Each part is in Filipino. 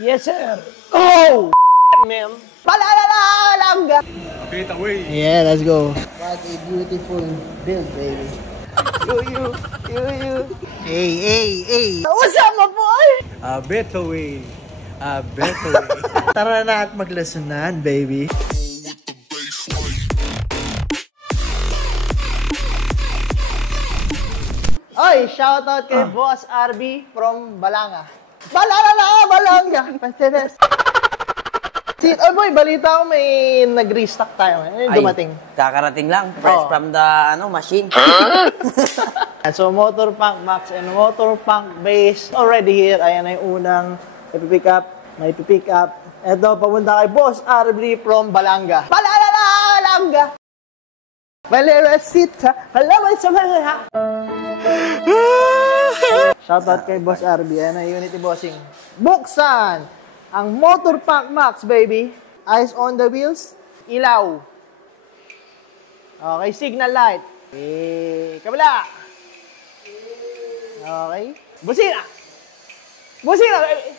Yes, sir. Oh, ma'am. Palalalang. Get away. Yeah, let's go. What a beautiful build, baby. You. Hey. What's up, my boy? A better way. Tara na at maglesonan, baby. Oy, shoutout kay Boss RB from Balanga. Balanga! Pantenes. Oh boy, balita ko may nag-restock tayo. Ano yung dumating? Kakarating lang. Fresh from the machine. So, Motor Punk Max and Motor Punk Base already here. Ayan na yung unang ipipick up. May pipick up. Ito, papunta kay Boss RB from Balanga. Balanga! Valeresita, halaway sa mga. Shoutout kay Boss RB. Ayan na, Unity Bossing. Buksan ang Motor Punk Max, baby. Eyes on the wheels. Ilaw. Okay, signal light. Kabila. Okay. Busina, baby.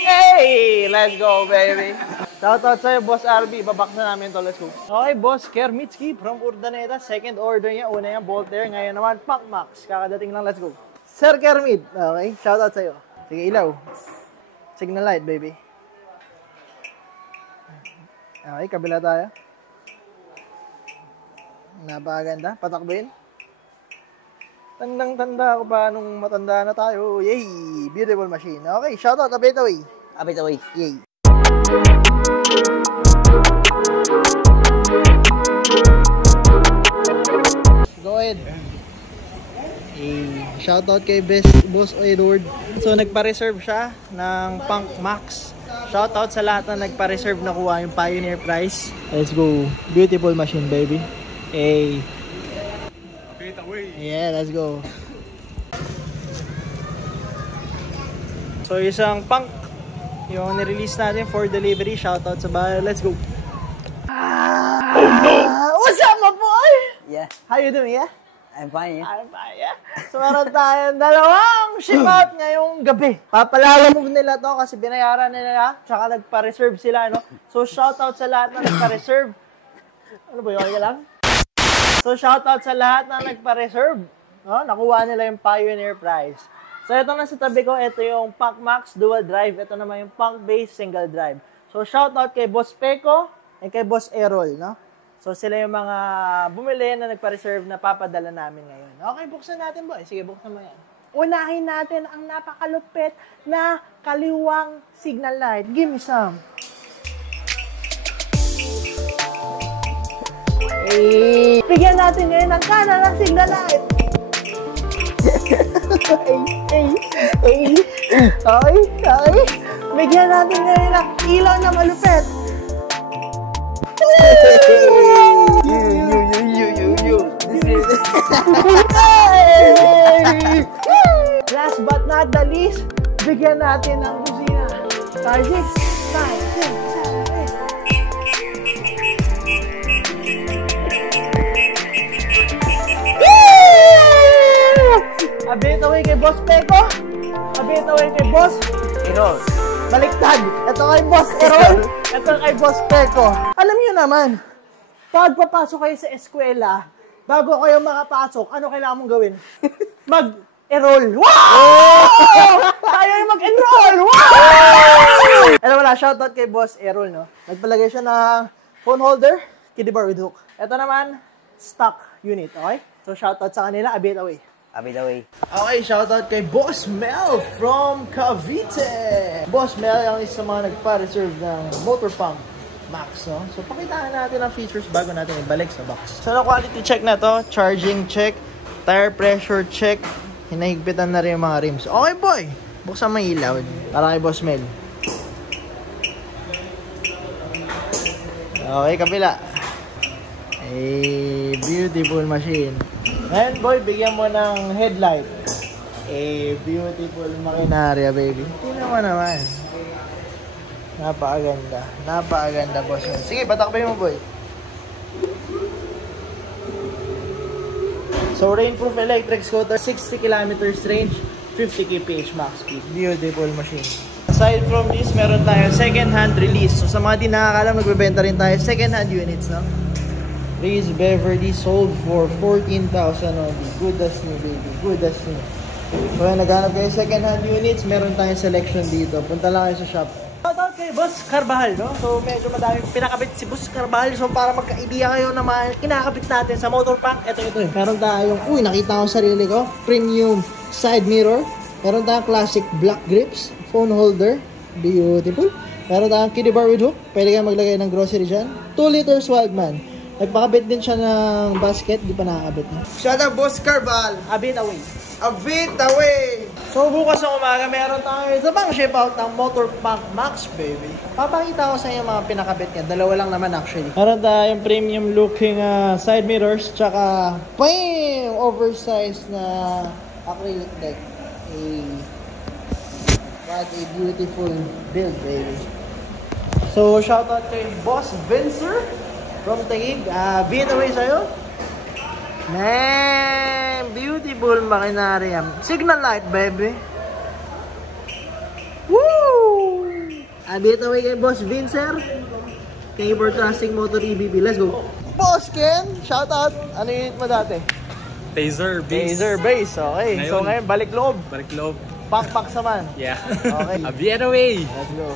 Hey! Let's go, baby. Shoutout sa'yo, Boss RB. Babak na namin to. Let's go. Okay, Boss Kermitski from Urdaneta. Second order niya. Una yung Voltaire. Ngayon naman, Punk Max. Kakadating lang. Let's go. Sir Kermit. Okay, shoutout sa'yo. Sige, ilaw. Signal light, baby. Okay, kabila tayo. Napakaganda. Patakbuhin. Tandang-tanda ako pa nung matanda na tayo. Yay! Beautiful machine. Okay, shoutout. A bit away. Yay. Go ahead. Shoutout kay Boss Edward. So, nagpa-reserve siya ng Punk Max. Shoutout sa lahat na nagpa-reserve na kuha yung Pioneer price. Let's go. Beautiful machine, baby. Hey. Yeah, let's go. So, isang Punk yung nirelease natin for delivery. Shoutout sa bahay. Let's go. Oh no! What's up, my boy? Yeah. How you doing, yeah? I'm fine, yeah. I'm fine, yeah. So, meron tayong dalawang ship out ngayong gabi. Papalalamove nila to kasi binayaran nila, tsaka nagpa-reserve sila, no? So, shoutout sa lahat na nagpa-reserve. Ano ba yun? Okay lang? So, shoutout sa lahat na nagpa-reserve. No? Nakuha nila yung Pioneer prize. So, ito na sa tabi ko. Ito yung Punk Max Dual Drive. Ito naman yung Punk Base Single Drive. So, shoutout kay Boss Peko and kay Boss Errol. No? So, sila yung mga bumili na nagpa-reserve na papadala namin ngayon. Okay, buksan natin, boy. Sige, buksan mo yan. Unahin natin ang napakalupit na kaliwang signal light. Give me some. Bigyan natin ngayon ng kanan ng signal light. Okay. Bigyan natin ngayon ng ilaw na malupit. Last but not the least, bigyan natin ng busina. 5, 6, 7, 8. A bit away kay Boss Peko. A bit away kay Boss Errol. Baliktad. Ito kay Boss Errol. Ito kay Boss Peko. Alam niyo naman, pag papasok kayo sa eskwela, bago kayo makapasok, ano kailangan mong gawin? Mag-enroll. Wow! Tayo yung mag-enroll. Wow! Ano wala, shoutout kay Boss Errol, no? Nagpalagay siya ng phone holder, kiddie bar with hook. Ito naman, stock unit, okay? So, shoutout sa kanila, a bit away. Okay, shoutout kay Boss Mel from Cavite. Boss Mel ang isa sa mga nagpa-reserve ng Motor Punk Max, no? So, pakitaan natin ang features bago natin ibalik sa box. So, na quality check na to, charging check, tire pressure check, hinahigpitan na rin yung mga rims. Okay, boy! Buksan mo yung ilaw. Para kay Boss Mel. Okay, kabila. A beautiful machine. Ngayon, boy, bigyan mo ng headlight. A beautiful makinarya, baby. Tingnan mo naman. Napakaganda. Napakaganda, boss. Sige, patakbay mo, boy. So, rainproof electric scooter, 60 kilometers range, 50 kph max speed. Beautiful machine. Aside from this, meron tayo second-hand release. So sa mga di nakakalam, nagbebenta rin tayo second-hand units, no? Reese Beverly sold for 14,000 only. Good as new, baby. Good as new. So yan, naghanap kayo second-hand units, meron tayong selection dito. Punta lang kayo sa shop. Shoutout kay Boss Carvajal, no? So medyo madaming pinakabit si Boss Carvajal. So para magka-idea kayo na kinakabit natin sa motor pack, ito. Meron tayong, nakita ko sarili ko, premium side mirror. Meron tayong classic black grips, phone holder, beautiful. Meron tayong kiddie bar with hook, pwede kayo maglagay ng grocery dyan. 2 liters Wildman. Nagpakabit din siya ng basket, di pa nakakabit na. Shout out Boss Carval. A bit away. A bit away. So bukas ng umaga, meron tayo sa pang ship out ng Motor Punk Max, baby. Papakita ko sa inyo mga pinakabit niya. Dalawa lang naman actually. Meron tayong premium looking side mirrors, tsaka bam! Oversized na acrylic deck. What a beautiful build, baby. So shout out kay Boss Vincer from Taguig. Bit away sa'yo. Man, beautiful makinarya. Signal light, baby. Woo! Bit away kay Boss Vincer. Kay Ibor Classic Motor EBB. Let's go. Boss Ken, shout out. Ano yung mo dati? Taser base. Taser base, okay. Ngayon. So ngayon, balik loob. Balik loob. Pak saman. Yeah. Okay. A bit away. Let's go.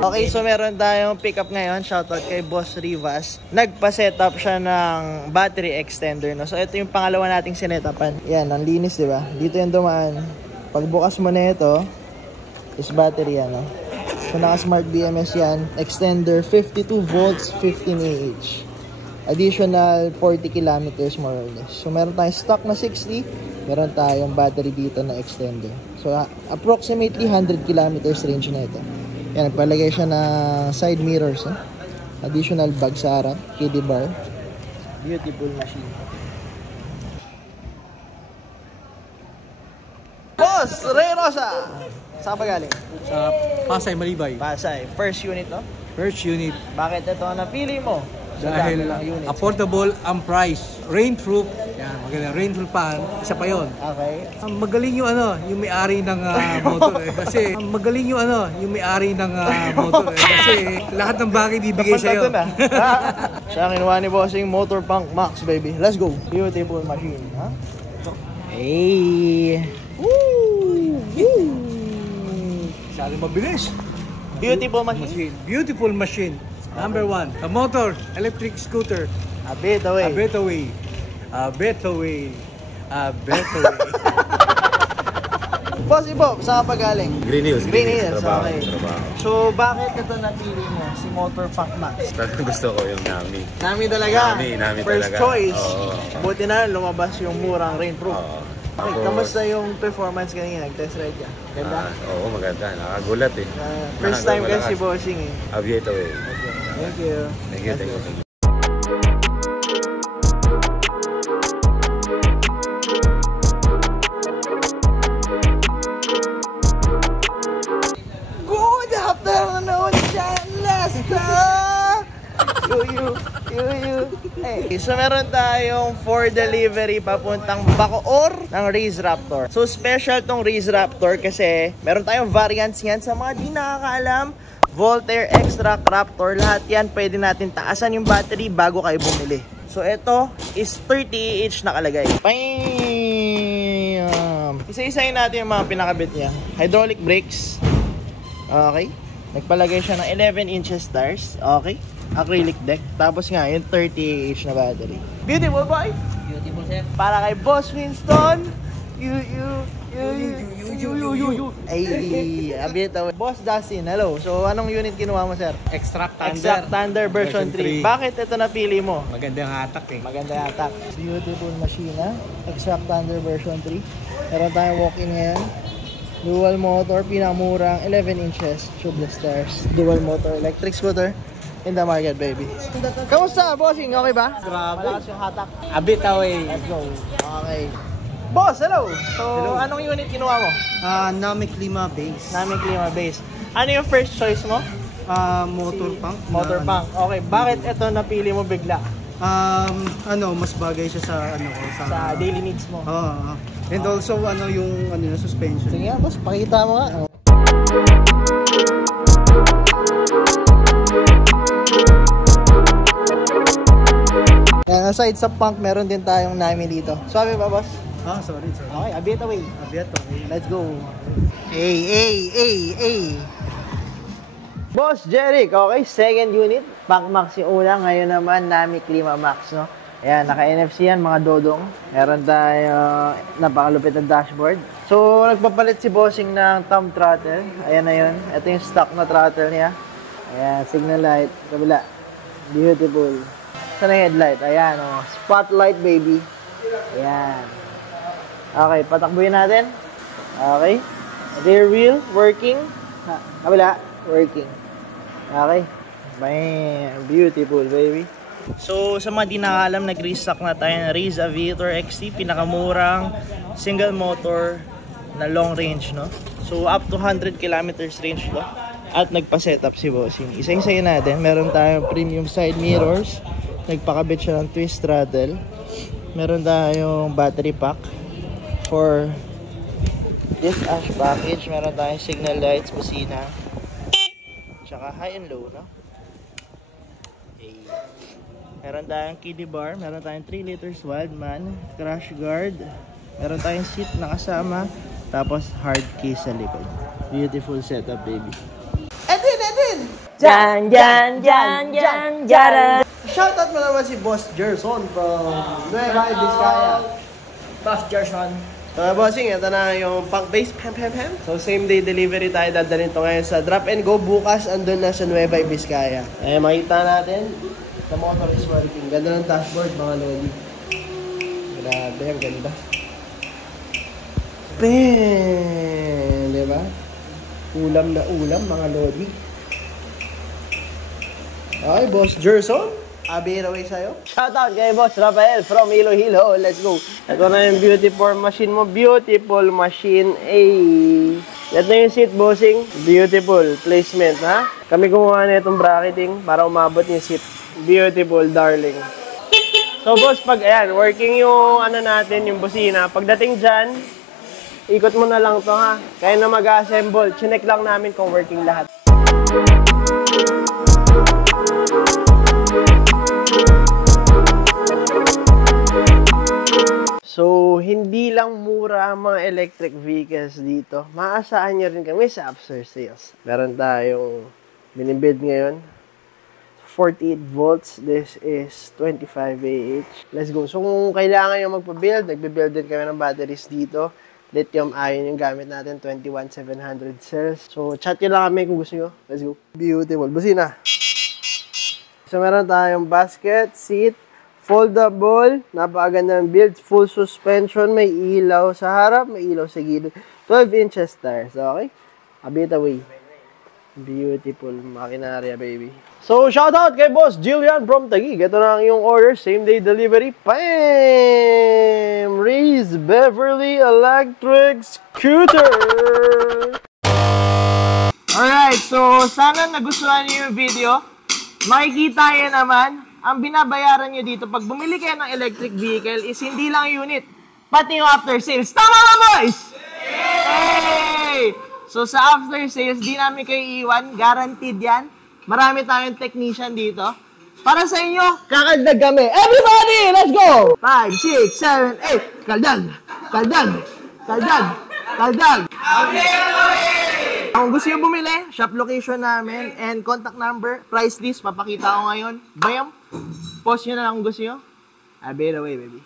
Okay, so meron tayong pick up ngayon. Shoutout kay Boss Rivas. Nagpa-setup siya ng battery extender, no? So ito yung pangalawa nating sinetapan. Yan, ang linis, di ba? Dito yung dumaan. Pagbukas mo na ito, is battery yan, no? So naka-smart BMS yan. Extender, 52 volts, 15 AH. Additional 40 kilometers more or less. So meron tayong stock na 60. Meron tayong battery dito na extender. So approximately 100 kilometers range na ito. Yan, nagpalagay siya ng side mirrors. Additional bag sa harap, kiddie bar. Beautiful machine. Boss Ray Rosa! Saan pa galing? Sa Pasay, Malibay. Pasay. First unit, no? First unit. Bakit ito ang napili mo? Sa Dahil dami ng units. affordable ang price. Rainproof. Yan, maganda. Rainproof pa. Isa pa yon. Okay. Magaling yung yung may-ari ng motor eh. Kasi magaling yung yung may-ari ng motor eh. Kasi lahat ng bagay bibigay sa iyo. Siya ang kinuha ni Bossing Motor Punk Max, baby. Let's go. Beautiful machine, ha? Hey! Woo! Woo! Sali mabilis. Beautiful machine. Beautiful machine. Number 1, a motor, electric scooter. A bit away. A bit away. A bit away. A bit away. Boss Ibo, saan ka pa galing? Green Hills. Green Hills, Trabaho, okay. trabaho. So, bakit ito napili mo, si Motor Punk Max? Talagang gusto ko yung Nami. Nami talaga. Nami First talaga. choice. Oo. Buti na lumabas yung murang rainproof. Oo. Okay, Tapos, kamusta yung performance kanina? Nag-test ride ka? Ganda? oo, maganda. Nakagulat eh. First time Malakas. kasi bossing eh. Aviator eh. Thank you. Thank you, thank you, thank you. Good afternoon, Lasta! You. Hey, so meron tayong for delivery papuntang Bacoor ng Race Raptor. So special tong Race Raptor kasi meron tayong variants yan sa mga di nakakaalam. Voltaire, Extract, Raptor, lahat yan pwede natin taasan yung battery bago kayo bumili. So ito is 30 AH nakalagay. Bam! Isa-isayin natin yung mga pinakabit niya. Hydraulic brakes. Okay. Nagpalagay siya ng 11 inches tires. Okay. Acrylic deck. Tapos nga, yung 30 AH na battery. Beautiful, boy! Beautiful, sir. Para kay Boss Winston. You. Ay, abit away. Boss Dustin, hello. So, anong unit kinuha mo, sir? Extract Thunder. Exact Thunder version 3. Bakit ito napili mo? Maganda ang hatak eh. Maganda yata. Beautiful machine, ha? Exact Thunder version 3. Meron tayong walk-in ngayon. Dual motor, pinamurang 11 inches. Tubeless tires. Dual motor, electric scooter. In the market, baby. Kamusta, bossing? Okay ba? Grabe. Malakas yung hatak. A bit away. Let's go. Okay. Boss, hello! So, anong unit kinuha mo? Nami Klima Base. Namin Klima Base. Ano yung first choice mo? Motor punk. Motor punk. Okay, bakit ito napili mo bigla? Mas bagay siya sa Sa daily needs mo. Oo. And also yung suspension. Sige nga, boss, pakita mo nga. And aside sa punk, meron din tayong Nami dito. Sabi ba, boss? Sorry. Okay, a bit away. Okay. Let's go. Hey. Boss Jeric, okay, second unit. Punk Max yung una, ngayon naman Nami Klima Max, no? Ayan, naka-NFC yan, mga dodong. Meron tayo napakalupit na dashboard. So, nagpapalit si Bossing ng thumb throttle. Ayan na yun. Ito yung stock na throttle niya. Ayan, signal light. Kabila. Beautiful. Saan ang headlight? Ayan, oh. Spotlight, baby. Ayan. Okay, patakbuhin natin. Okay. Rear wheel, working. Kabila, working. Okay. Bam! Beautiful, baby. So, sa mga di nakaalam, nag-restock na tayo ng Raze Aviator XT. Pinakamurang single motor na long range, no? So, up to 100 kilometers range to. At nagpa-setup si Bossing. Isa-isayin natin. Meron tayong premium side mirrors. Nagpakabit siya ng twist throttle. Meron tayong battery pack for this ash package. Meron tayong signal lights, busina. Tsaka high and low, no? Okay. Meron tayong kiddie bar. Meron tayong 3 liters Wildman. Crash guard. Meron tayong seat na kasama. Tapos hard case sa likod. Beautiful setup, baby. Edwin! Jan. Shoutout mo naman si Boss Gerson from Nueva Vizcaya. Boss Gerson. So, bossing, ito na yung punk base. Pam. So, same day delivery tayo. Dadalhin to ngayon sa drop and go. Bukas, andun na sa Nueva Vizcaya. Makita natin, the motor is working. Ganda ng dashboard, mga lodi. Grabe, ang ganda. Bam! Diba? Ulam na ulam, mga lodi. Okay, Boss Gerson. Abi away sa'yo. Shoutout kay Boss Rafael from Iloilo. Let's go. Ito na yung beautiful machine mo. Beautiful machine. Ito na yung seat, Bossing. Beautiful placement, ha? Kami kumuha na itong bracketing para umabot yung seat. Beautiful, darling. So, boss, pag ayan, working yung natin, yung busina. Pagdating dyan, ikot mo na lang to, ha? Kaya na mag-assemble. Chinek lang namin kung working lahat. So, hindi lang mura ang mga electric vehicles dito. Maaasahan nyo rin kami sa After Sales. Meron tayong binibuild ngayon. 48 volts. This is 25 Ah. Let's go. So, kung kailangan nyo magpa-build, nagbe-build din kami ng batteries dito. Lithium ion yung gamit natin, 21,700 cells. So, chat nyo lang kami kung gusto nyo. Let's go. Beautiful. Busina. So, meron tayong basket, seat, foldable, napakaganda ng build, full suspension, may ilaw sa harap, may ilaw sa gilid. 12 inches tires, okay? A bit away. Beautiful makinarya, baby. So, shoutout kay Boss Jillian from Taguig. Ito na ang yung order, same day delivery. Bam! Raze Beverly Electric Scooter! Alright, so sana nagustuhan niyo yung video. Makikita yan naman, ang binabayaran nyo dito pag bumili kayo ng electric vehicle is hindi lang unit, pati yung after sales. Tama ba, boys? Hey! So sa after sales, di namin kayo iiwan, guaranteed yan. Marami tayong technician dito. Para sa inyo, kakagdag kami. Everybody, let's go! 5, 6, 7, 8. Kaldag! Kung gusto nyo bumili, shop location namin and contact number, price list, papakita ko ngayon. Bayam! Post nyo na lang kung gusto nyo. I'll be away, baby.